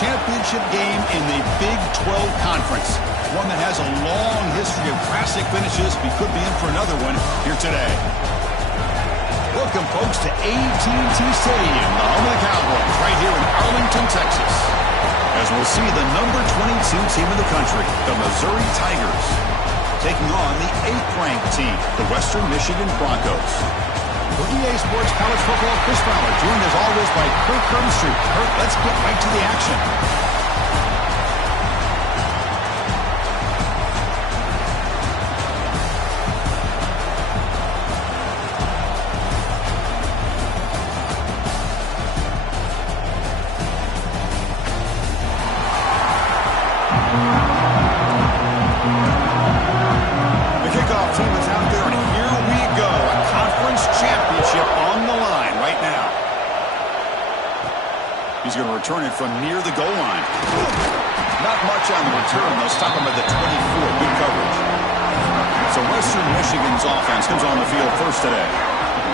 championship game in the Big 12 Conference. One that has a long history of classic finishes. We could be in for another one here today. Welcome, folks, to AT&T Stadium, the home of the Cowboys, right here in Arlington, Texas. As we'll see the number 22 team in the country, the Missouri Tigers, taking on the 8th-ranked team, the Western Michigan Broncos. For EA Sports College Football, Chris Fowler, joined as always by Kirk Herbstreit. Kirk, let's get right to the action. He's going to return it from near the goal line. Not much on the return. They'll stop him at the 24. Good coverage. So Western Michigan's offense comes on the field first today.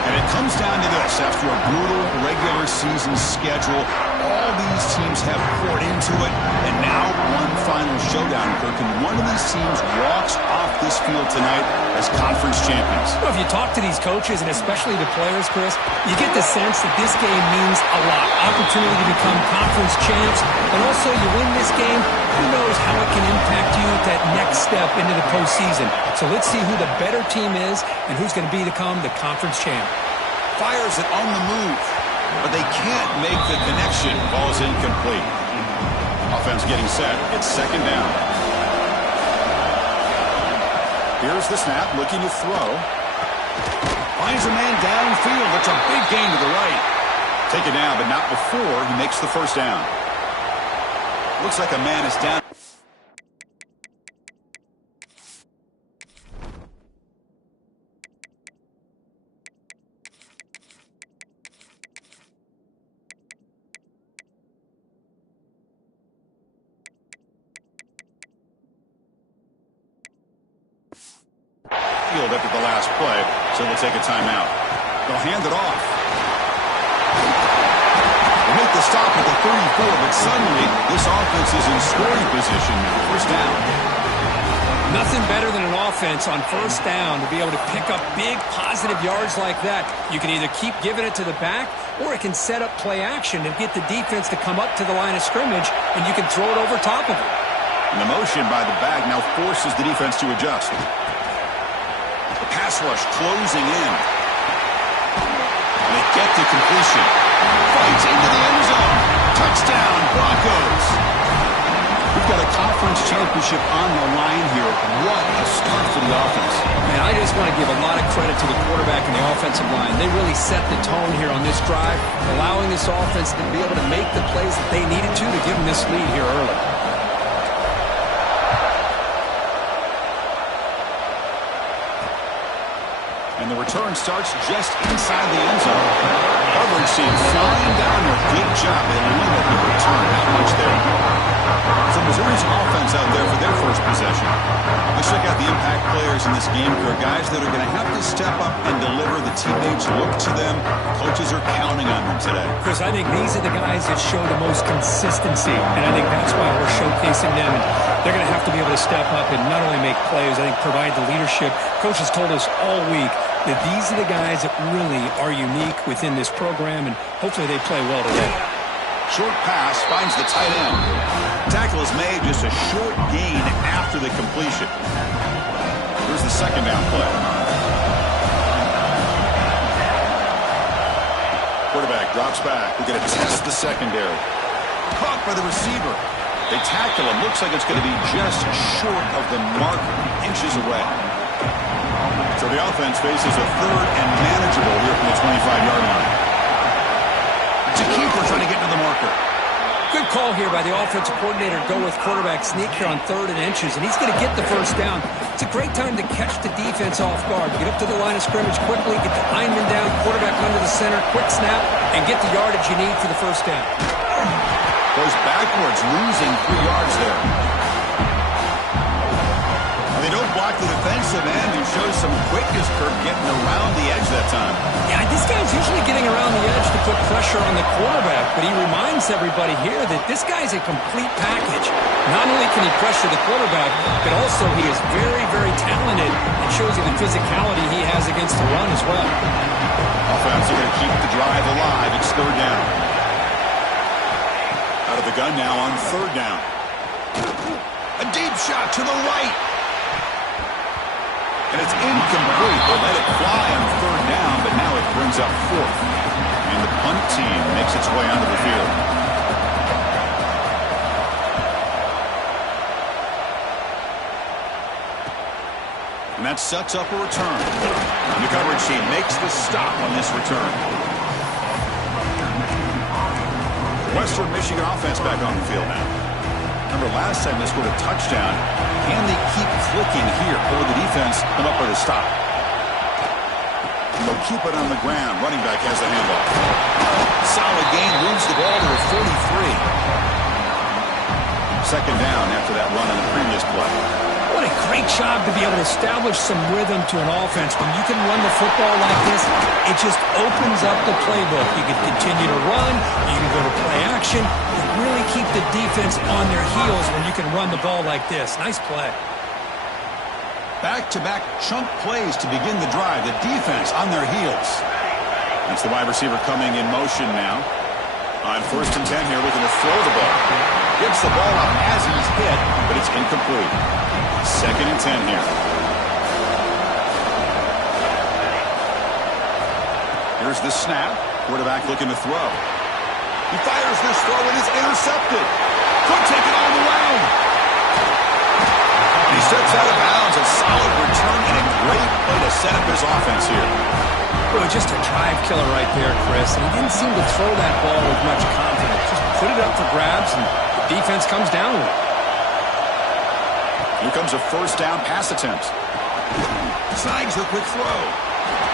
And it comes down to this. After a brutal regular season schedule, all these teams have poured into it. And now one final showdown, Kirk. And one of these teams walks off this field tonight as conference champions. Well, if you talk to these coaches, and especially the players, Chris, you get the sense that this game means a lot. Opportunity to become conference champs. And also, you win this game, who knows how it can impact you at that next step into the postseason. So let's see who the better team is and who's going to become the conference champ. Fires it on the move, but they can't make the connection. Ball is incomplete. Offense getting set. It's second down. Here's the snap, looking to throw. Finds a man downfield. It's a big gain to the right. Take it down, but not before he makes the first down. Looks like a man is down. After the last play, so they'll take a timeout. They'll hand it off. They make the stop at the 34, but suddenly this offense is in scoring position. First down. Nothing better than an offense on first down to be able to pick up big positive yards like that. You can either keep giving it to the back, or it can set up play action and get the defense to come up to the line of scrimmage, and you can throw it over top of it. And the motion by the back now forces the defense to adjust. The pass rush closing in. And they get to completion. Fights into the end zone. Touchdown, Broncos. We've got a conference championship on the line here. What a start for the offense. Man, I just want to give a lot of credit to the quarterback and the offensive line. They really set the tone here on this drive, allowing this offense to be able to make the plays that they needed to give them this lead here early. And the return starts just inside the end zone. Coverage team flying down there. Good job. They limit the return. Not much there. So Missouri's offense out there for their first possession. Let's check out the impact players in this game. There are guys that are going to have to step up and deliver. The teammates look to them. Coaches are counting on them today. Chris, I think these are the guys that show the most consistency, and I think that's why we're showcasing them. And they're going to have to be able to step up and not only make plays, I think provide the leadership. Coach has told us all week that these are the guys that really are unique within this program, and hopefully they play well today. Short pass finds the tight end. Tackle is made, just a short gain after the completion. Here's the second down play. Quarterback drops back. We're going to test the secondary. Caught by the receiver. They tackle him. Looks like it's going to be just short of the mark, inches away. So the offense faces a third and manageable here from the 25-yard line. It's a keeper trying to get to the marker. Good call here by the offensive coordinator. Go with quarterback sneak here on 3rd and inches, and he's going to get the first down. It's a great time to catch the defense off guard. Get up to the line of scrimmage quickly, get the lineman down, quarterback under the center, quick snap, and get the yardage you need for the first down. Goes backwards, losing 3 yards there. And they don't block the defensive end who shows some quickness, Kirk, getting around the edge that time. Yeah, this guy's usually getting around the edge to put pressure on the quarterback, but he reminds everybody here that this guy's a complete package. Not only can he pressure the quarterback, but also he is very, very talented and shows you the physicality he has against the run as well. Offense are going to keep the drive alive. It's third down. Out of the gun now on third down. A deep shot to the right. And it's incomplete. They let it fly on third down, but now it brings up fourth. And the punt team makes its way onto the field. And that sets up a return. And the coverage team makes the stop on this return. Western Michigan offense back on the field now. Remember last time they scored a touchdown. Can they keep clicking here? Or the defense come up with a stop? They'll keep it on the ground. Running back has the handoff. Solid gain. Moves the ball to the 43. Second down after that run on the previous play. What a great job to be able to establish some rhythm to an offense. When you can run the football like this, it just opens up the playbook. You can continue to run. You can go to play action. You really keep the defense on their heels when you can run the ball like this. Nice play. Back-to-back chunk plays to begin the drive. The defense on their heels. That's the wide receiver coming in motion now. On 1st and 10 here, looking to throw the ball. Gets the ball up as he's hit, but it's incomplete. 2nd and 10 here. Here's the snap. Quarterback looking to throw. He fires this throw and it's intercepted. Could take it all the way. He steps out of bounds. A solid return and a great way to set up his offense here. Boy, just a drive killer right there, Chris. And he didn't seem to throw that ball with much confidence. Just put it up for grabs and the defense comes down with it. Here comes a 1st down pass attempt. Snags the quick throw.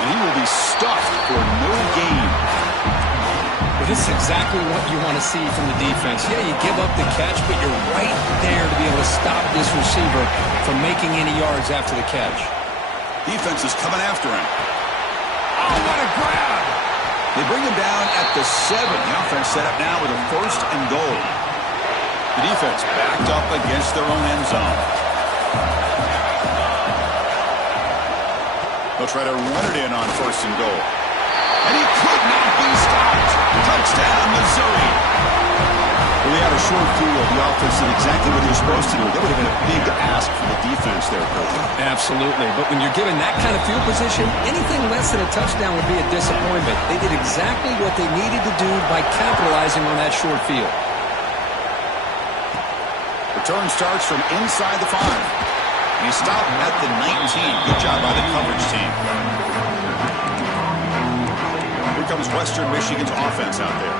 And he will be stuffed for no gain. Well, this is exactly what you want to see from the defense. Yeah, you give up the catch, but you're right there to be able to stop this receiver from making any yards after the catch. Defense is coming after him. Oh, what a grab! They bring him down at the 7. The offense set up now with a 1st and goal. The defense backed up against their own end zone. They'll try to run it in on 1st and goal. And he could not be stopped. Touchdown, Missouri. When they had a short field, the offense did exactly what they're supposed to do. That would have been a big ask for the defense there, Coach. Absolutely. But when you're given that kind of field position, anything less than a touchdown would be a disappointment. They did exactly what they needed to do by capitalizing on that short field. Return starts from inside the 5. And he stopped at the 19. Good job by the coverage team. Here comes Western Michigan's offense out there.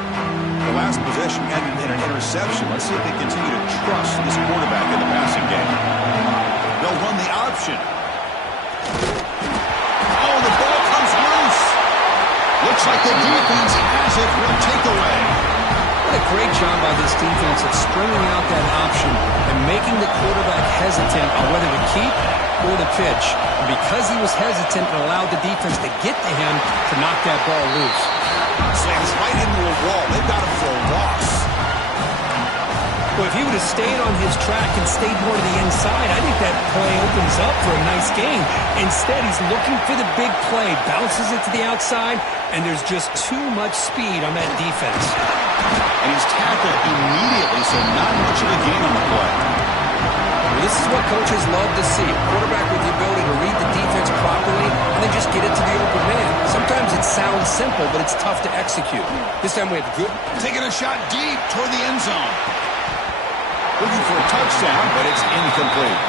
The last possession ended in an interception. Let's see if they continue to trust this quarterback in the passing game. They'll run the option. Oh, the ball comes loose. Looks like the defense has it for a takeaway. What a great job by this defense at stringing out that option and making the quarterback hesitant on whether to keep or to pitch. And because he was hesitant, it allowed the defense to get to him to knock that ball loose. Slams right into a wall. They've got him for a loss. Well, if he would have stayed on his track and stayed more to the inside, I think that play opens up for a nice gain. Instead, he's looking for the big play, bounces it to the outside, and there's just too much speed on that defense. And he's tackled immediately, so not much of a gain on the play. Well, this is what coaches love to see. A quarterback with the ability to read the defense properly and then just get it to the open man. Sometimes it sounds simple, but it's tough to execute. This time we have good. Taking a shot deep toward the end zone. Looking for a touchdown, but it's incomplete.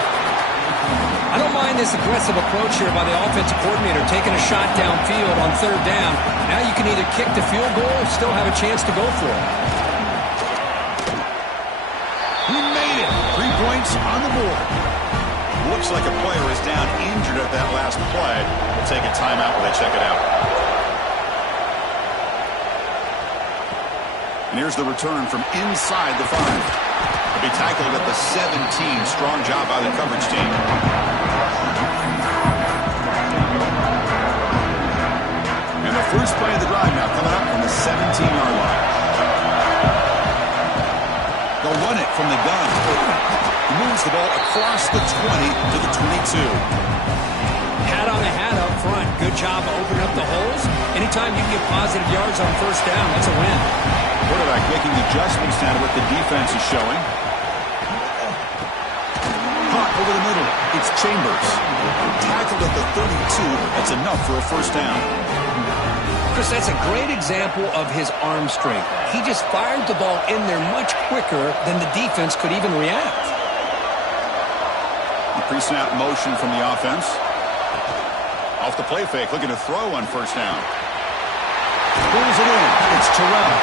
I don't mind this aggressive approach here by the offensive coordinator, taking a shot downfield on 3rd down. Now you can either kick the field goal or still have a chance to go for it. He made it. 3 points on the board. Looks like a player is down injured at that last play. We'll take a timeout while they check it out. And here's the return from inside the 5. Be tackled at the 17. Strong job by the coverage team. the ball across the 20 to the 22. Hat on the hat up front. Good job opening up the holes. Anytime you can get positive yards on first down, that's a win. Quarterback making adjustments now to what the defense is showing. Caught over the middle. It's Chambers. Tackled at the 32. That's enough for a first down. Chris, that's a great example of his arm strength. He just fired the ball in there much quicker than the defense could even react. The pre-snap motion from the offense. Off the play fake, looking to throw on first down. Pulls it in. It's Terrell.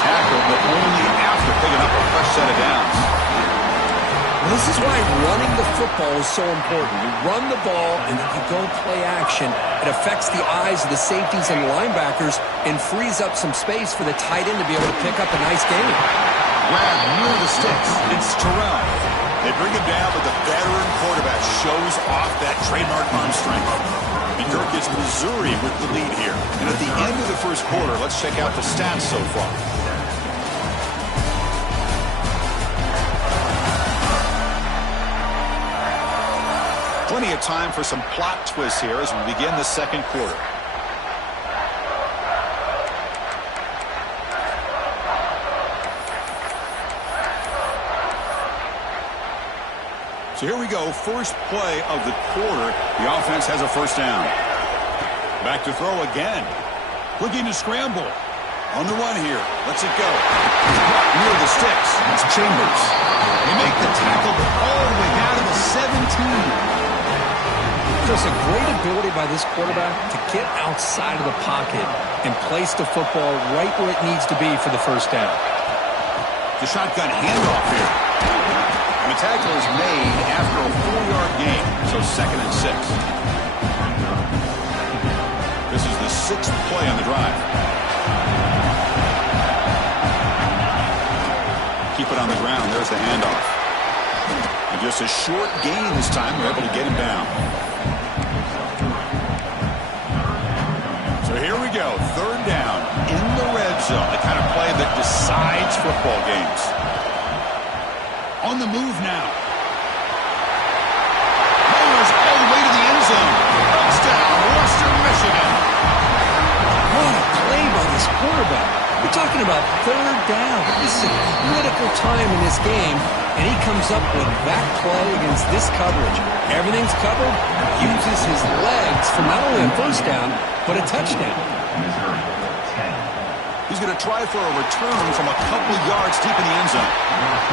Tackled, but only after picking up a fresh set of downs. This is why running the football is so important. You run the ball, and if you go play action, it affects the eyes of the safeties and linebackers and frees up some space for the tight end to be able to pick up a nice gain. Grab near the sticks. It's Terrell. They bring him down, but the veteran quarterback shows off that trademark arm strength. And Dirk gets Missouri with the lead here. And at the end of the first quarter, let's check out the stats so far. Plenty of time for some plot twists here as we begin the second quarter. So here we go, first play of the quarter. The offense has a first down. Back to throw again. Looking to scramble. On the run here. Let's it go. Near the sticks. It's Chambers. They make the tackle, but all the way down to the 17. There's a great ability by this quarterback to get outside of the pocket and place the football right where it needs to be for the first down. The shotgun handoff here. And the tackle is made after a 4-yard gain, so 2nd and 6. This is the 6th play on the drive. Keep it on the ground. There's the handoff. And just a short gain this time. We're able to get him down. So here we go. 3rd down in the red zone. The kind of play that decides football games. On the move now. Mowers all the way to the end zone. Touchdown, Western Michigan. What a play by this quarterback. We're talking about 3rd down. This is a critical time in this game, and he comes up with that play against this coverage. Everything's covered, uses his legs for not only a first down, but a touchdown. He's going to try for a return from a couple of yards deep in the end zone.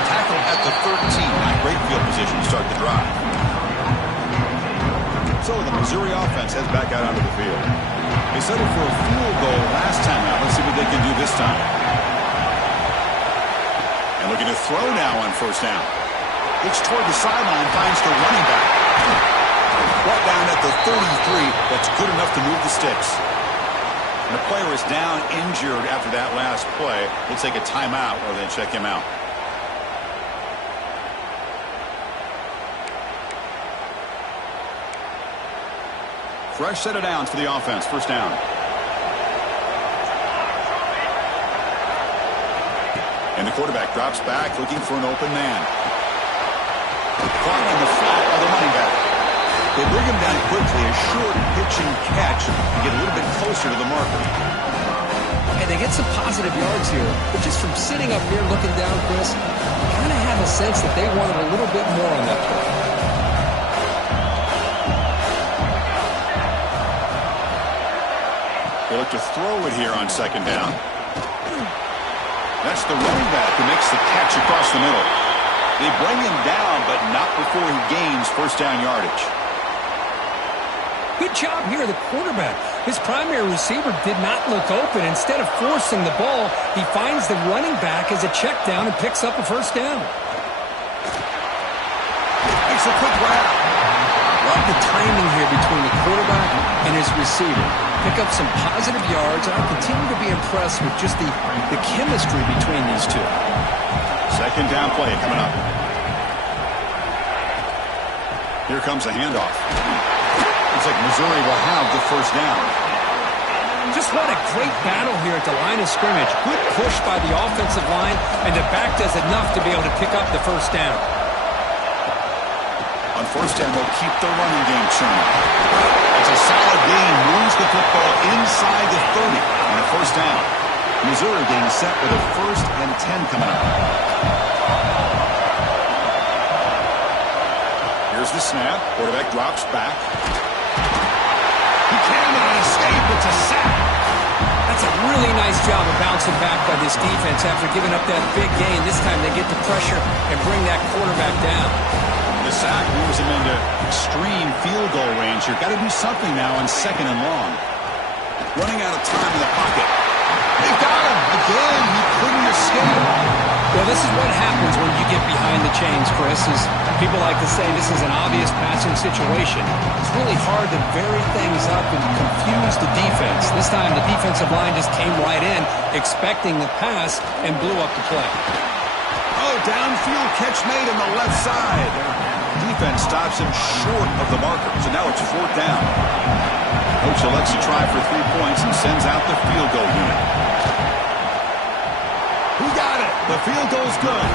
Tackle at the 13. Not great field position to start the drive. So the Missouri offense heads back out onto the field. They settled for a field goal last time out. Let's see what they can do this time. And looking to throw now on first down. Looks toward the sideline, finds the running back. Brought down at the 33. That's good enough to move the sticks. And the player is down injured after that last play. We'll take a timeout or then check him out. Fresh set of downs for the offense. First down. And the quarterback drops back looking for an open man. Caught in the flat by the running back. They bring him down quickly. A short pitch and catch and get a little bit closer to the marker. And they get some positive yards here. But just from sitting up here looking down, Chris, you kind of have a sense that they wanted a little bit more on that play. They look to throw it here on 2nd down. That's the running back who makes the catch across the middle. They bring him down, but not before he gains first down yardage. Good job here, the quarterback. His primary receiver did not look open. Instead of forcing the ball, he finds the running back as a check down and picks up a first down. Makes a quick grab. Love the timing here between the quarterback and his receiver. Pick up some positive yards, and I continue to be impressed with just the chemistry between these two. 2nd down play coming up. Here comes a handoff. Looks like Missouri will have the first down. Just what a great battle here at the line of scrimmage. Good push by the offensive line, and the back does enough to be able to pick up the first down. On first down, they'll keep their running game churning. It's a solid gain. Moves the football inside the 30 and a first down. Missouri getting set with a 1st and 10 coming up. Here's the snap. Quarterback drops back. He cannot escape. It's a sack. That's a really nice job of bouncing back by this defense after giving up that big gain. This time they get the pressure and bring that quarterback down. The sack moves him into extreme field goal range. You've got to do something now on 2nd and long. Running out of time in the pocket. They got him. Again, he couldn't escape. Well, this is what happens when you get behind the chains, Chris. Is people like to say this is an obvious passing situation. It's really hard to vary things up and confuse the defense. This time the defensive line just came right in, expecting the pass, and blew up the play. Oh, downfield catch made on the left side. Defense stops him short of the marker, so now it's 4th down. Coach elects to try for 3 points and sends out the field goal unit. Who got it? The field goal's good.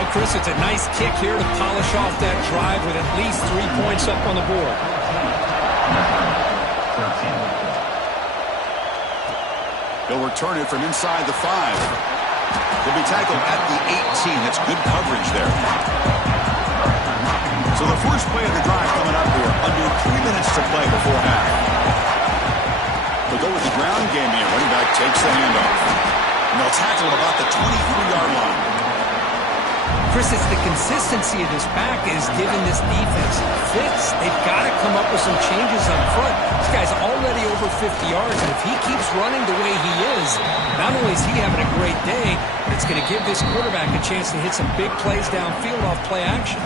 Oh, Chris, it's a nice kick here to polish off that drive with at least 3 points up on the board. He'll return it from inside the 5. He'll be tackled at the 18. That's good coverage there. So the first play of the drive coming up here. Under 3 minutes to play before half. They'll go with the ground game here. Running back takes the handoff. And they'll tackle him about the 23-yard line. Chris, it's the consistency of this back is giving this defense fits. They've got to come up with some changes up front. This guy's already over 50 yards, and if he keeps running the way he is, not only is he having a great day, it's going to give this quarterback a chance to hit some big plays downfield off play action.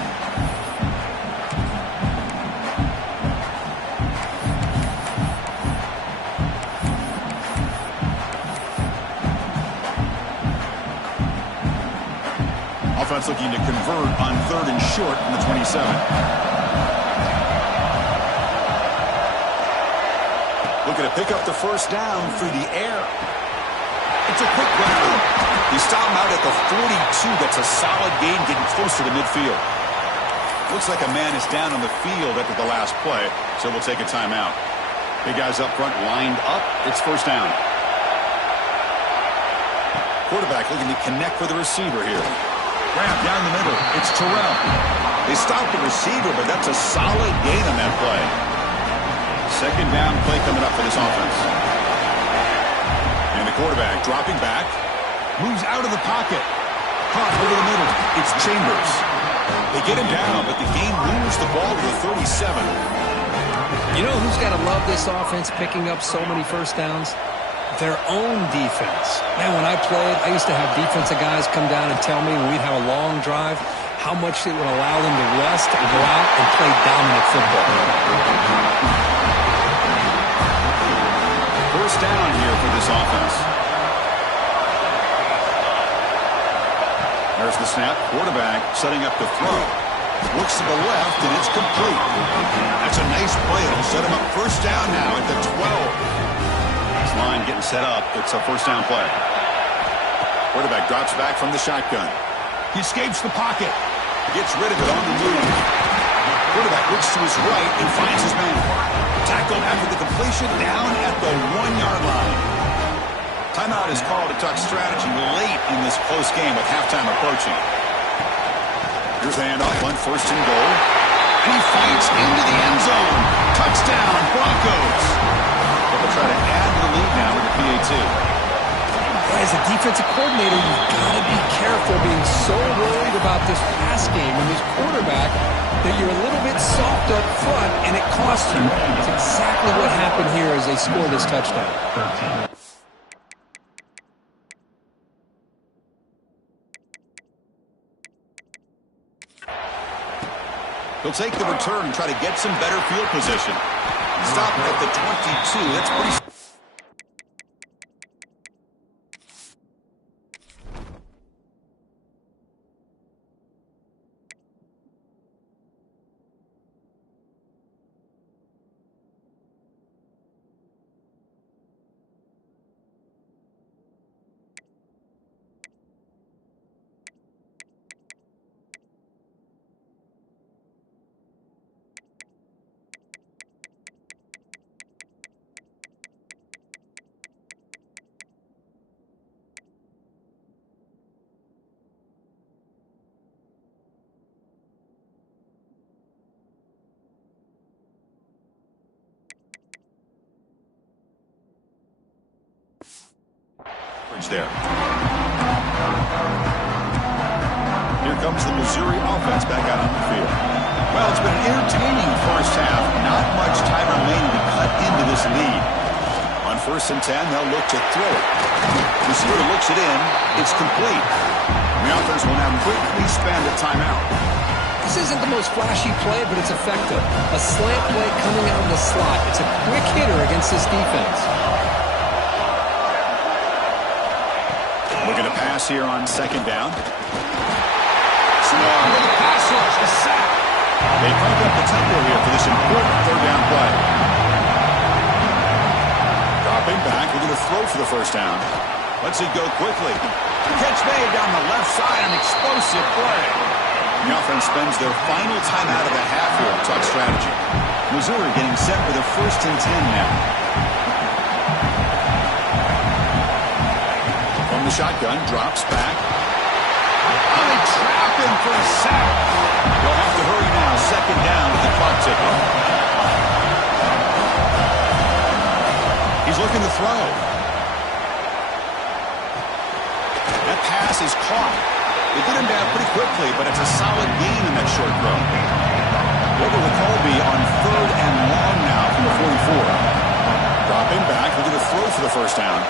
Offense looking to convert on 3rd and short from the 27. Looking to pick up the first down through the air. It's a quick run. He stopped him out at the 42. That's a solid gain, getting closer to midfield. Looks like a man is down on the field after the last play, so we'll take a timeout. Big guys up front lined up. It's first down. Quarterback looking to connect with the receiver here. Grab down the middle. It's Terrell. They stopped the receiver, but that's a solid gain on that play. 2nd down play coming up for this offense. And the quarterback dropping back. Moves out of the pocket. Caught over the middle. It's Chambers. They get him down, but the game moves the ball to the 37. You know who's got to love this offense picking up so many first downs? Their own defense. Man, when I played, I used to have defensive guys come down and tell me when we'd have a long drive how much it would allow them to rest and go out and play dominant football. First down here for this offense. There's the snap. Quarterback setting up the throw. Looks to the left, and it's complete. That's a nice play. It'll set him up first down now at the 12. Line getting set up. It's a first down play. Quarterback drops back from the shotgun. He escapes the pocket. Gets rid of it on the move. Quarterback looks to his right and finds his man. Tackled after the completion down at the 1-yard line. Timeout is called to talk strategy late in this close game with halftime approaching. Here's the handoff on 1st and goal. And he fights into the end zone. Touchdown, Broncos. They'll try to add to the lead now with the PAT. As a defensive coordinator, you've got to be careful being so worried about this pass game and this quarterback that you're a little bit soft up front, and it costs you. It's exactly what happened here as they score this touchdown. He'll take the return and try to get some better field position. Stop at the 22. That's pretty... there. Here comes the Missouri offense back out on the field. Well, it's been an entertaining first half. Not much time remaining to cut into this lead. On 1st and 10, they'll look to throw it. Receiver looks it in. It's complete. The offense will now quickly spend a timeout. This isn't the most flashy play, but it's effective. A slant play coming out of the slot. It's a quick hitter against this defense. Looking to pass here on 2nd down. Swarm with the pass rush, a sack. They crank up the tempo here for this important 3rd down play. Dropping back, we're going to throw for the 1st down. Let's it go quickly. Catch made down the left side, an explosive play. The offense spends their final timeout of the half here. Talk strategy. Missouri getting set for the 1st and 10 now. From the shotgun, drops back. Oh, they trap him for a sack. They'll have to hurry now. 2nd down with the clock ticking. He's looking to throw. That pass is caught. They get him down pretty quickly, but it's a solid gain in that short throw. What will the call be on 3rd and long now from the 44? Dropping back, looking to throw for the 1st down.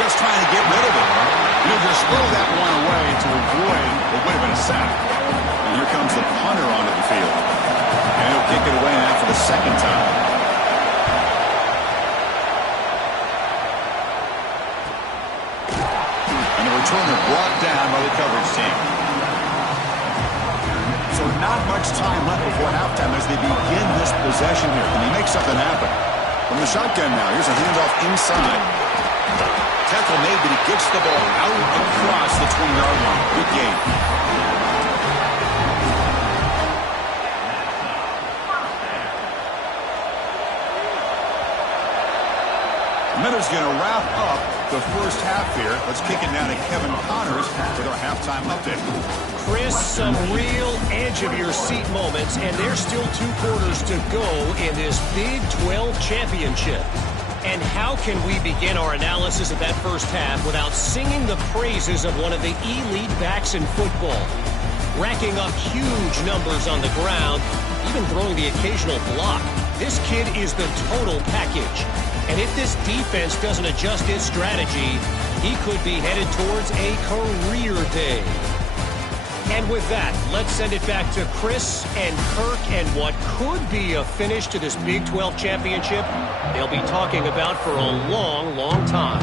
Just trying to get rid of it. He'll just throw that one away to avoid what would have been a sack. And here comes the punter onto the field. And he'll kick it away now for the 2nd time. And the returner brought down by the coverage team. So not much time left before halftime as they begin this possession here. Can he make something happen? From the shotgun now, here's a handoff inside. Tackle made, but he gets the ball out across the 20-yard line. Good game. Miller's going to wrap up the 1st half here. Let's kick it down to Kevin Connors with our halftime update. Chris, some real edge-of-your-seat moments, and there's still 2 quarters to go in this Big 12 championship. And how can we begin our analysis of that first half without singing the praises of one of the elite backs in football? Racking up huge numbers on the ground, even throwing the occasional block. This kid is the total package. And if this defense doesn't adjust its strategy, he could be headed towards a career day. And with that, let's send it back to Chris and Kirk and what could be a finish to this Big 12 championship they'll be talking about for a long, long time.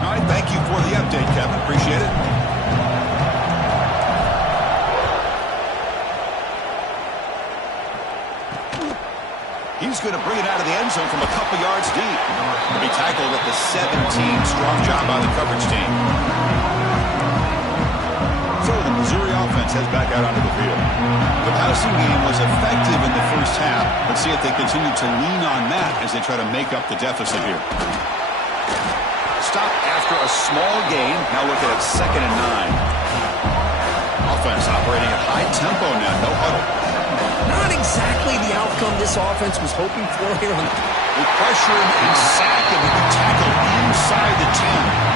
All right, thank you for the update, Kevin. Appreciate it. He's going to bring it out of the end zone from a couple yards deep. He'll be tackled at the 17. Strong job by the coverage team. So the Missouri offense heads back out onto the field. The passing game was effective in the first half. Let's see if they continue to lean on that as they try to make up the deficit here. Stop after a small gain. Now look at 2nd and 9. Offense operating at high tempo now. No huddle. Not exactly the outcome this offense was hoping for here. They pressure him and sack him. He tackled inside the 10.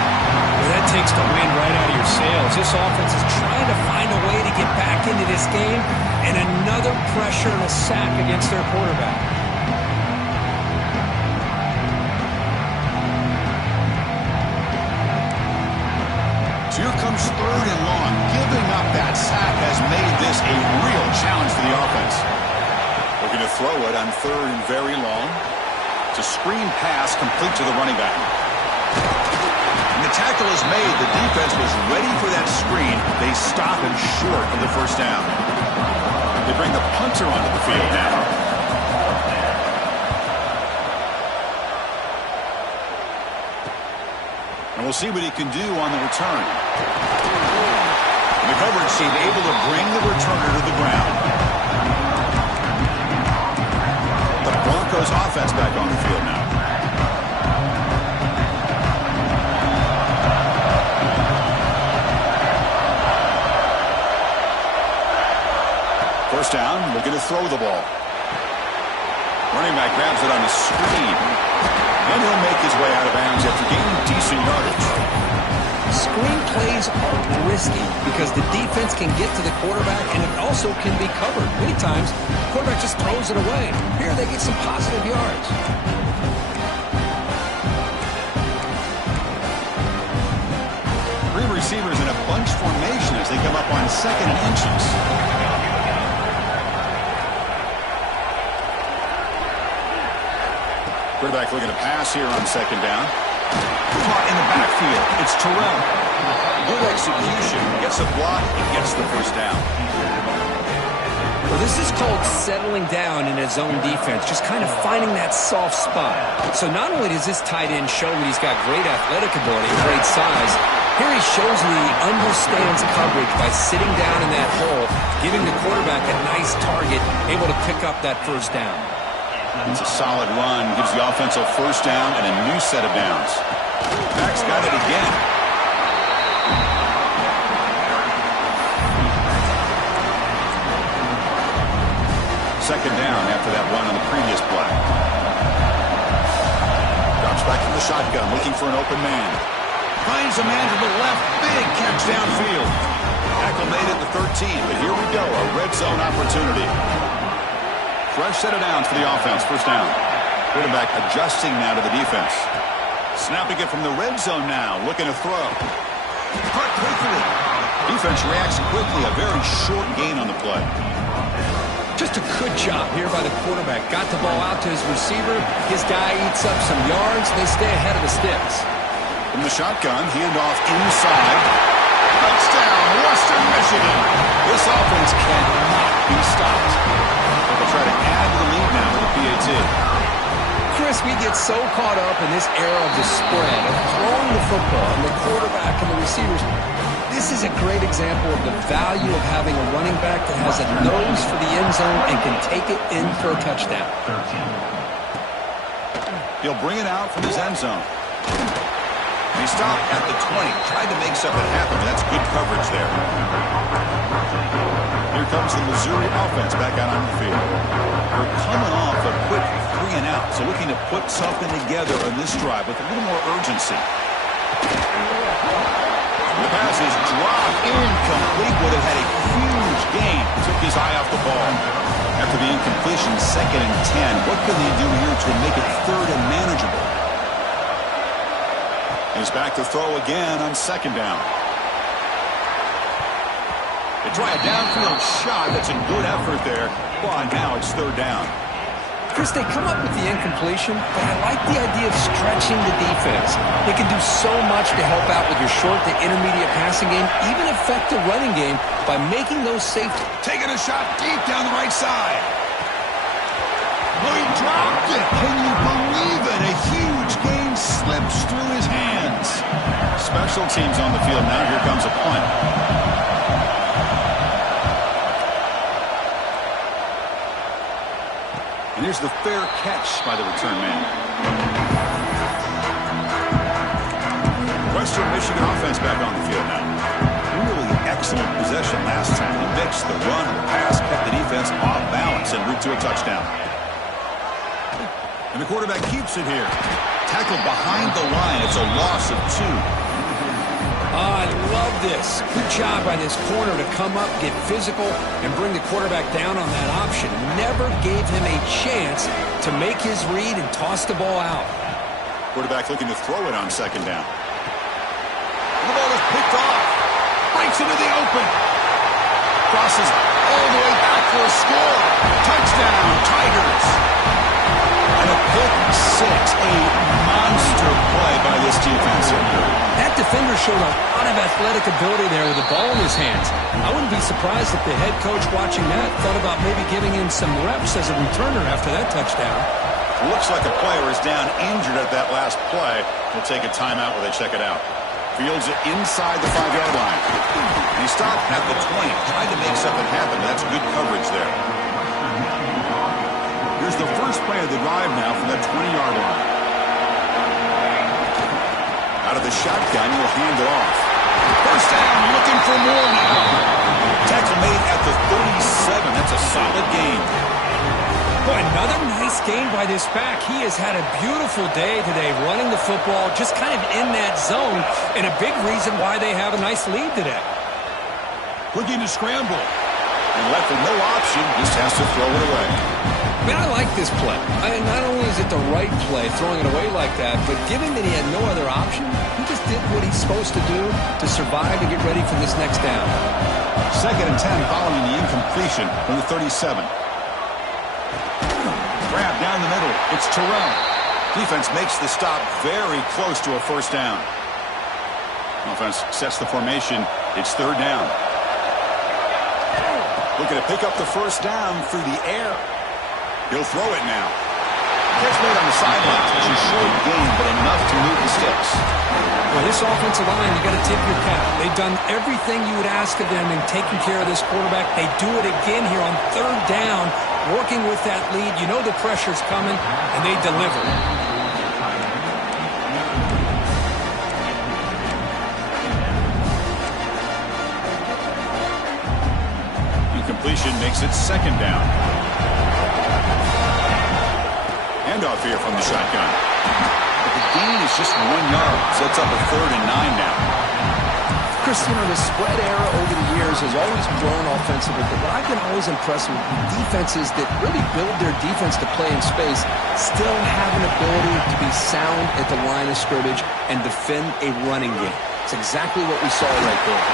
Well, that takes the wind right out of your sails. This offense is trying to find a way to get back into this game, and another pressure and a sack against their quarterback. So here comes 3rd and long. Giving up that sack has made this a real challenge for the offense. Looking to throw it on 3rd and very long. It's a screen pass complete to the running back. And the tackle is made. The defense was ready for that screen. They stop him short of the 1st down. They bring the punter onto the field now. And we'll see what he can do on the return. And the coverage team able to bring the returner to the ground. The Broncos offense back on the field now. First down, looking to throw the ball. Running back grabs it on the screen. And he'll make his way out of bounds after gaining decent yardage. Screen plays are risky because the defense can get to the quarterback and it also can be covered. Many times, the quarterback just throws it away. Here they get some positive yards. Three receivers in a bunch formation as they come up on 2nd and inches. Quarterback looking to pass here on 2nd down. Caught in the backfield. It's Terrell. Good execution. Gets a block and gets the first down. Well, this is called settling down in his own defense, just kind of finding that soft spot. So not only does this tight end show that he's got great athletic ability, great size, here he shows that he understands coverage by sitting down in that hole, giving the quarterback a nice target, able to pick up that first down. It's a solid run, gives the offense a first down and a new set of downs. Max got it again. Second down after that run on the previous play. Drops back from the shotgun, looking for an open man. Finds a man to the left, big catch downfield. Tackle made at the 13, but here we go, a red zone opportunity. Fresh set of downs for the offense, first down. Quarterback adjusting now to the defense. Snapping it from the red zone now, looking to throw. Caught quickly. Defense reacts quickly, a very short gain on the play. Just a good job here by the quarterback. Got the ball out to his receiver. His guy eats up some yards. They stay ahead of the sticks. From the shotgun, handoff inside. Touchdown, Western Michigan. This offense cannot be stopped. They'll try to add to the lead now with the PAT. Chris, we get so caught up in this era of the spread, of throwing the football, and the quarterback and the receivers. This is a great example of the value of having a running back that has a nose for the end zone and can take it in for a touchdown. He'll bring it out from his end zone. He stopped at the 20, tried to make something happen, but that's good coverage there. Here comes the Missouri offense back out on the field. They're coming off a quick 3 and out, so looking to put something together on this drive with a little more urgency. The pass is dropped, incomplete, would have had a huge gain. Took his eye off the ball. After the incompletion, 2nd and 10. What can they do here to make it 3rd and manageable? He's back to throw again on 2nd down. They try a downfield shot. That's a good effort there. But now it's 3rd down. Chris, they come up with the incompletion, but I like the idea of stretching the defense. They can do so much to help out with your short to intermediate passing game, even affect the running game by making those safety. Taking a shot deep down the right side. Oh, he dropped it. Can you believe it? A huge gain slips through his hands. Special teams on the field now. Here comes a punt. And here's the fair catch by the return man. Western Michigan offense back on the field now. Really excellent possession last time. The mix, the run, the pass kept the defense off balance en route to a touchdown. And the quarterback keeps it here. Tackled behind the line. It's a loss of 2. I love this. Good job by this corner to come up, get physical, and bring the quarterback down on that option. Never gave him a chance to make his read and toss the ball out. Quarterback looking to throw it on 2nd down. And the ball is picked off. Breaks into the open. Crosses all the way back for a score. Touchdown, Tigers. And a pick 6, a monster play by this defense. That defender showed a lot of athletic ability there with the ball in his hands. I wouldn't be surprised if the head coach watching that thought about maybe giving him some reps as a returner after that touchdown. Looks like a player is down injured at that last play. We'll take a timeout while they check it out. Fields it inside the 5-yard line. And he stopped at the 20, tried to make something happen, but that's good coverage there. Here's the first play of the drive now from that 20-yard line. Out of the shotgun, he'll hand it off. First down, looking for more now. Tackle made at the 37. That's a solid gain. Boy, another nice Nice gain by this back. He has had a beautiful day today running the football, just kind of in that zone, and a big reason why they have a nice lead today. Looking to scramble. And left with no option, just has to throw it away. Man, I like this play. Not only is it the right play, throwing it away like that, but given that he had no other option, he just did what he's supposed to do to survive and get ready for this next down. 2nd and 10 following the incompletion from the 37. Grab down the middle. It's Terrell. Defense makes the stop very close to a first down. Offense sets the formation. It's 3rd down. Looking to pick up the first down through the air. He'll throw it now. Catch made on the sidelines, which is short gain, but enough to move the sticks. Well, this offensive line, you got to tip your cap. They've done everything you would ask of them in taking care of this quarterback. They do it again here on 3rd down, working with that lead. You know the pressure's coming, and they deliver. Incompletion makes it 2nd down. Handoff here from the shotgun. But the gain is just 1 yard. Sets up a 3rd and 9 now. Chris, you know, the spread era over the years has always grown offensively, but what I've been always impressed with defenses that really build their defense to play in space still have an ability to be sound at the line of scrimmage and defend a running game. It's exactly what we saw right there.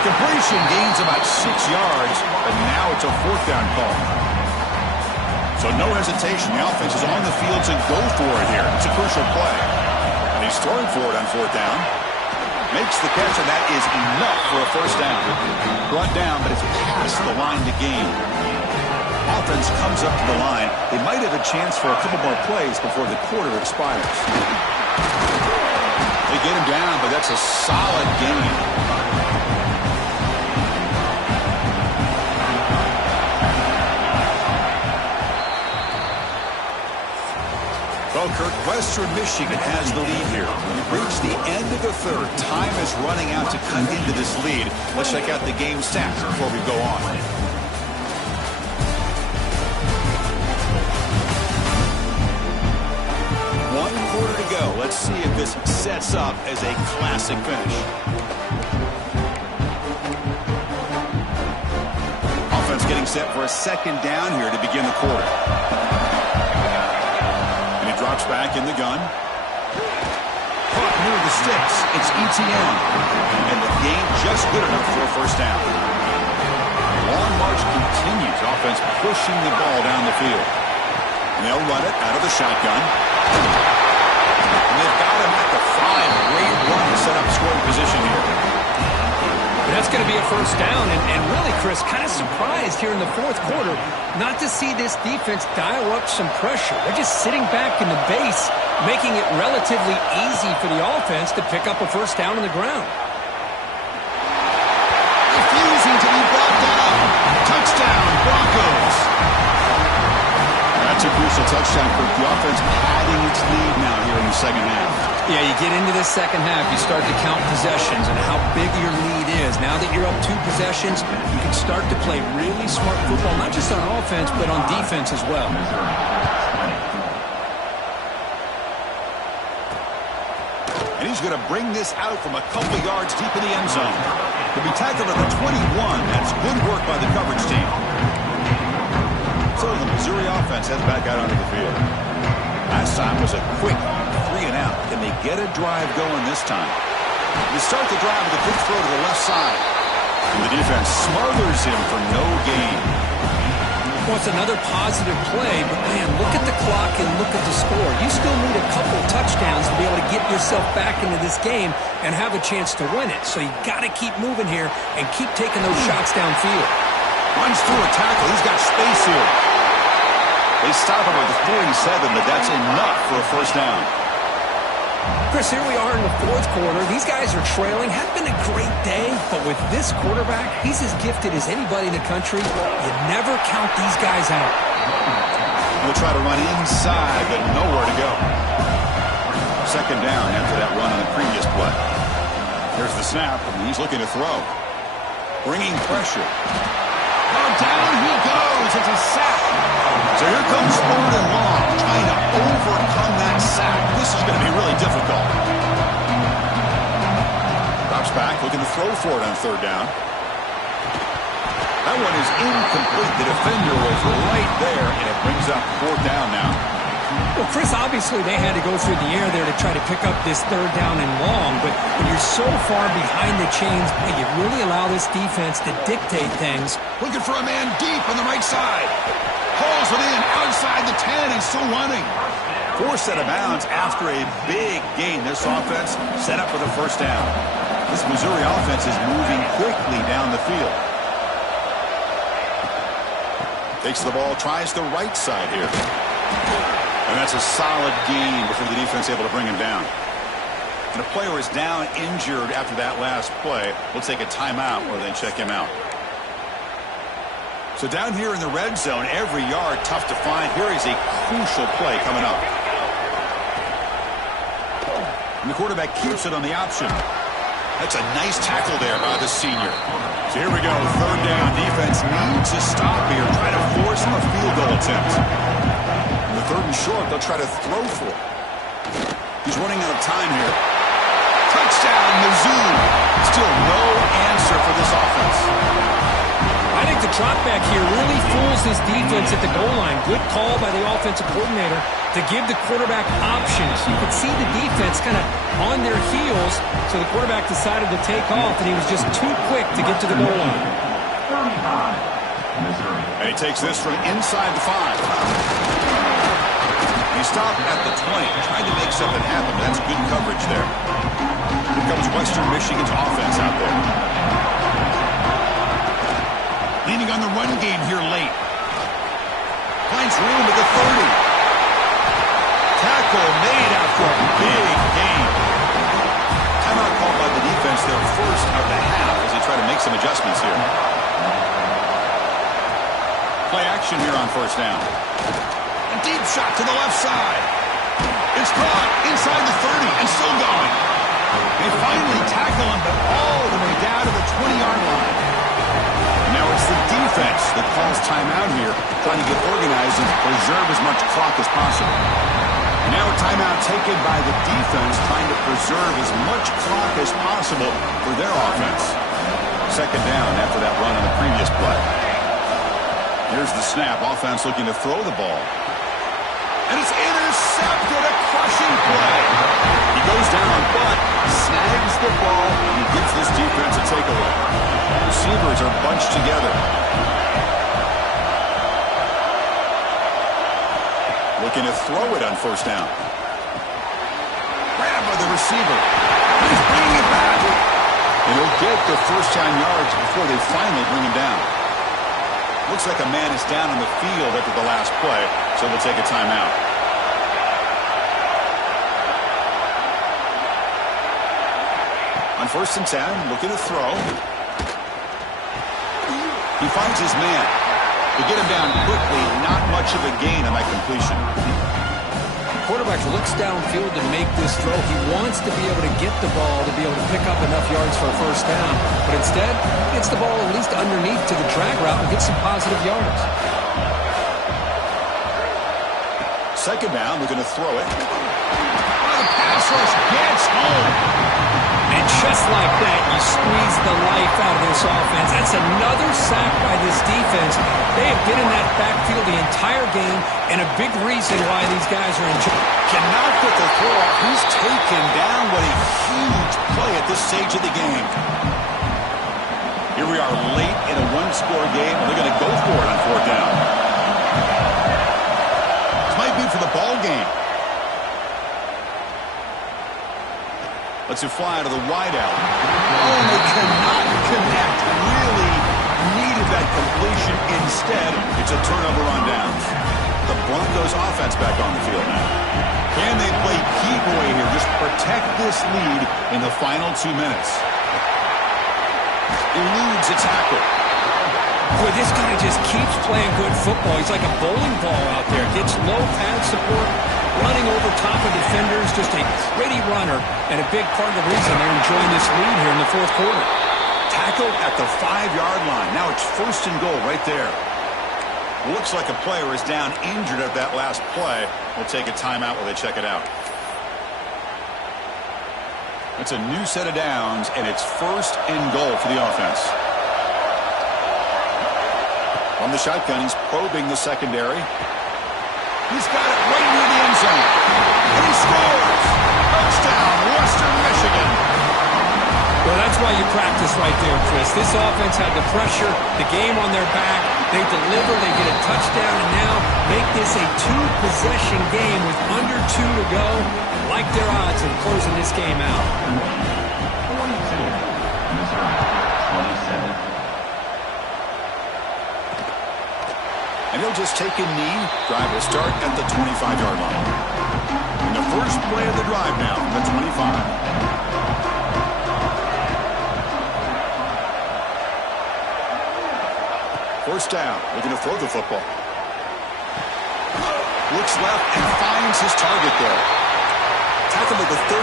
Completion gains about 6 yards, but now it's a 4th down call. So no hesitation. The offense is on the field to go for it here. It's a crucial play. And he's throwing for it on 4th down. Makes the catch, and that is enough for a first down. Brought down, but it's past the line to gain. Offense comes up to the line. They might have a chance for a couple more plays before the quarter expires. They get him down, but that's a solid gain. Well, Kirk, Western Michigan has the lead here. We've reached the end of the 3rd. Time is running out to cut into this lead. Let's check out the game stats before we go on. One quarter to go. Let's see if this sets up as a classic finish. Offense getting set for a 2nd down here to begin the quarter. Drops back in the gun. Caught near the sticks. It's ETN. And the gain just good enough for a first down. Long march continues. Offense pushing the ball down the field. And they'll run it out of the shotgun. And they've got him at the 5. Great run to set up scoring position here. That's going to be a first down, and really, Chris, kind of surprised here in the 4th quarter not to see this defense dial up some pressure. They're just sitting back in the base, making it relatively easy for the offense to pick up a first down on the ground. Refusing to be brought down. Touchdown, Broncos. That's a crucial touchdown for the offense, padding its lead now here in the 2nd half. Yeah, you get into this 2nd half, you start to count possessions and how big your lead is. Now that you're up 2 possessions, you can start to play really smart football, not just on offense, but on defense as well. And he's going to bring this out from a couple yards deep in the end zone. He'll be tackled at the 21. That's good work by the coverage team. So the Missouri offense heads back out onto the field. Last time was a quick 3 and out. Can they get a drive going this time? They start the drive with a quick throw to the left side. And the defense smothers him for no gain. Well, it's another positive play, but man, look at the clock and look at the score. You still need a couple touchdowns to be able to get yourself back into this game and have a chance to win it. So you got to keep moving here and keep taking those shots downfield. Runs through a tackle. He's got space here. They stop him with the 47, but that's enough for a first down. Chris, here we are in the 4th quarter. These guys are trailing. Hadn't been a great day, but with this quarterback, he's as gifted as anybody in the country. You never count these guys out. We'll try to run inside, but nowhere to go. 2nd down after that run on the previous play. Here's the snap, and he's looking to throw. Bringing pressure. Oh, down he goes. It's a sack. So here comes third and long, trying to overcome that sack. This is going to be really difficult. Drops back, looking to throw for it on third down. That one is incomplete. The defender was right there, and it brings up fourth down now. Well, Chris, obviously they had to go through the air there to try to pick up this third down and long, but when you're so far behind the chains, you really allow this defense to dictate things. Looking for a man deep on the right side. Hauls it in outside the 10 and still running. Forced out of bounds after a big gain. This offense set up for the first down. This Missouri offense is moving quickly down the field. Takes the ball, tries the right side here. And that's a solid gain before the defense able to bring him down. And the player is down injured after that last play. We'll take a timeout or then check him out. So down here in the red zone, every yard tough to find. Here is a crucial play coming up. And the quarterback keeps it on the option. That's a nice tackle there by the senior. So here we go, third down. Defense needs to stop here, try to force a field goal attempt. In the third and short, they'll try to throw for it. He's running out of time here. Touchdown, Mizzou. Still no answer for this offense. I think the drop back here really fools this defense at the goal line. Good call by the offensive coordinator to give the quarterback options. You could see the defense kind of on their heels, so the quarterback decided to take off, and he was just too quick to get to the goal line. And he takes this from inside the 5. He stopped at the 20, tried to make something happen, but that's good coverage there. Here comes Western Michigan's offense out there. Leaning on the run game here late. Finds room at the 30. Tackle made after a big gain. Timeout called by the defense their first of the half as they try to make some adjustments here. Play action here on first down. A deep shot to the left side. It's caught inside the 30 and still going. They finally tackle him, but all the way down to the 20-yard line. Now it's the defense that calls timeout here, trying to get organized and preserve as much clock as possible. And now a timeout taken by the defense, trying to preserve as much clock as possible for their offense. Second down after that run on the previous play. Here's the snap. Offense looking to throw the ball. And it's intercepted, a crushing play. He goes down, but snags the ball and gives this defense a takeaway. Receivers are bunched together. Looking to throw it on first down. Grab by the receiver. He's bringing it back. And he'll get the first 10 yards before they finally bring him down. Looks like a man is down on the field after the last play, so we'll take a timeout. On first and 10, looking to throw. He finds his man. To get him down quickly, not much of a gain on that completion. Quarterback looks downfield to make this throw. He wants to be able to get the ball to be able to pick up enough yards for a first down. But instead, gets the ball at least underneath to the drag route and gets some positive yards. Second down, we're going to throw it. Oh, the pass rush gets home. And just like that, you squeeze the life out of this offense. That's another sack by this defense. They have been in that backfield the entire game, and a big reason why these guys are enjoying. Cannot get the throw off. He's taken down. What a huge play at this stage of the game. Here we are late in a one-score game, and they're going to go for it on fourth down. This might be for the ball game. Let's it fly to the wideout. Oh, they cannot connect. Really needed that completion. Instead, it's a turnover on downs. The Broncos offense back on the field now. Can they play keep away here? Just protect this lead in the final 2 minutes. Eludes a tackle. Boy, this guy just keeps playing good football. He's like a bowling ball out there. Gets low pad support, running over top of defenders. Just a pretty runner, and a big part of the reason they're enjoying this lead here in the fourth quarter. Tackle at the 5-yard line. Now it's first and goal right there. Looks like a player is down injured at that last play. We'll take a timeout while they check it out. It's a new set of downs, and it's 1st and goal for the offense. From the shotgun, he's probing the secondary. He's got it right near the end zone. And he scores! Touchdown, Western Michigan! Well, that's why you practice right there, Chris. This offense had the pressure, the game on their back. They deliver, they get a touchdown, and now make this a 2-possession game with under 2 to go. I like their odds in closing this game out. 27. And he'll just take a knee. Drive will start at the 25-yard line. And the first play of the drive now from the 25. First down, looking to throw the football. Looks left and finds his target there. Tackled at the 35,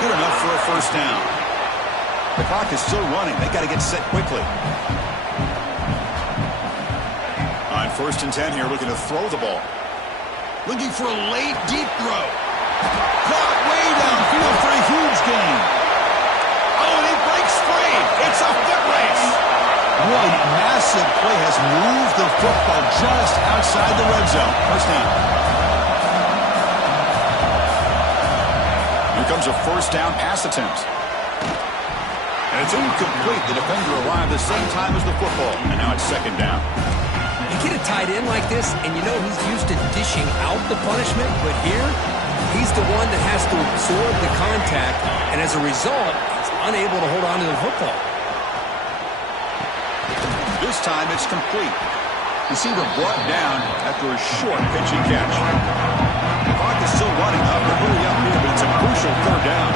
good enough for a first down. The clock is still running. They got to get set quickly. On 1st and 10 here, looking to throw the ball. Looking for a late, deep throw. Caught way downfield for a huge gain. Oh, and he breaks free. It's a foot race. One massive play has moved the football just outside the red zone. First down. Here comes a first down pass attempt. And it's incomplete. The defender arrived the same time as the football. And now it's 2nd down. You get a tight end like this, and you know he's used to dishing out the punishment, but here, he's the one that has to absorb the contact, and as a result, he's unable to hold on to the football. This time it's complete. Receiver brought down after a short pitching catch. The clock is still running up to hurry up here, but it's a crucial 3rd down.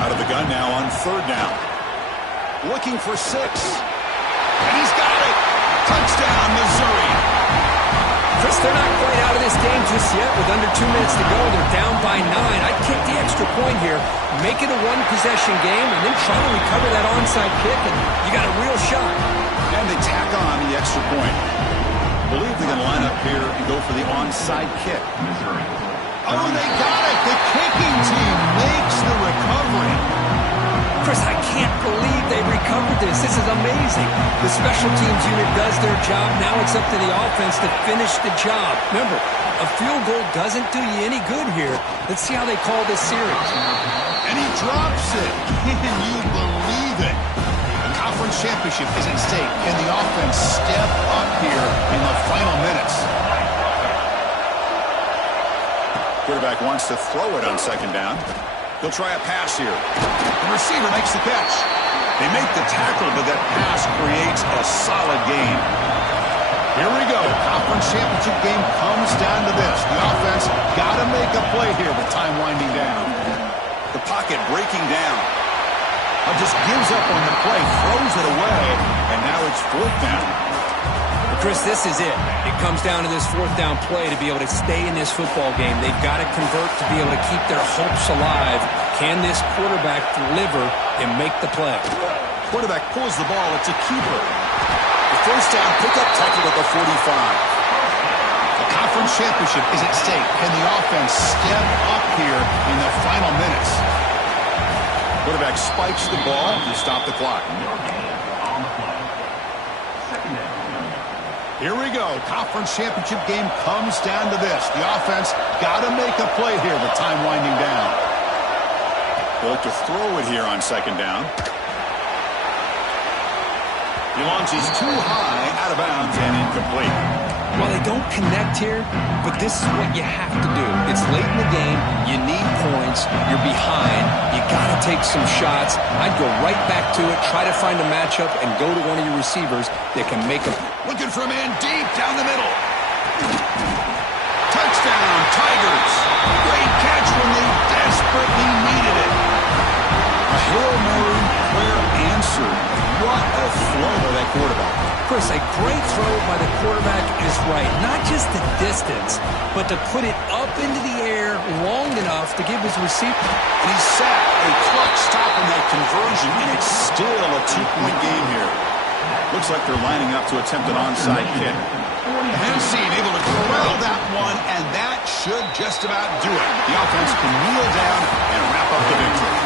Out of the gun now on 3rd down. Looking for 6. And he's got it. Touchdown, Missouri. Chris, they're not quite out of this game just yet. With under 2 minutes to go, they're down by 9. I'd kick the extra point here, make it a 1-possession game, and then try to recover that onside kick, and you got a real shot. And they tack on the extra point. I believe they're going to line up here and go for the onside kick. Oh, they got it. The kicking team makes the recovery. Chris, I can't believe they recovered this. This is amazing. The special teams unit does their job. Now it's up to the offense to finish the job. Remember, a field goal doesn't do you any good here. Let's see how they call this series. And he drops it. Can you believe it? The conference championship is at stake. Can the offense step up here in the final minutes? Quarterback wants to throw it on 2nd down. He'll try a pass here. The receiver makes the catch. They make the tackle, but that pass creates a solid gain. Here we go. Conference championship game comes down to this. The offense got to make a play here with time winding down. The pocket breaking down. Just gives up on the play, throws it away, and now it's 4th down. Chris, this is it. It comes down to this 4th down play to be able to stay in this football game. They've got to convert to be able to keep their hopes alive. Can this quarterback deliver and make the play? Quarterback pulls the ball. It's a keeper. The first down pickup tackle at the 45. The conference championship is at stake. Can the offense step up here in the final minutes? Quarterback spikes the ball to stop the clock. Here we go. Conference championship game comes down to this. The offense got to make a play here with time winding down. They'll look to throw it here on 2nd down. He launches too high, out of bounds, and incomplete. Well, they don't connect here, but this is what you have to do. It's late in the game. You need points. You're behind. You got to take some shots. I'd go right back to it, try to find a matchup, and go to one of your receivers that can make a... Looking for a man deep down the middle. Touchdown, Tigers. Great catch when they desperately needed it. A Hail Mary prayer answered. What a throw by that quarterback. Chris, a great throw by the quarterback is right. Not just the distance, but to put it up into the air long enough to give his receiver. And he set a clutch stop on that conversion, and it's still a 2-point game here. Looks like they're lining up to attempt an onside kick. Hennessy able to corral that one, and that should just about do it. The offense can kneel down and wrap up the victory.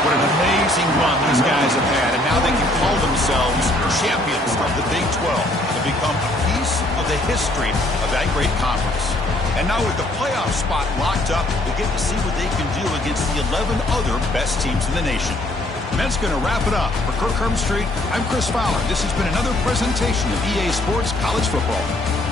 What an amazing run these guys have had, and now they can call themselves champions of the Big 12 to become a piece of the history of that great conference. And now with the playoff spot locked up, we get to see what they can do against the 11 other best teams in the nation. And that's going to wrap it up. For Kirk Herbstreit, I'm Chris Fowler. This has been another presentation of EA Sports College Football.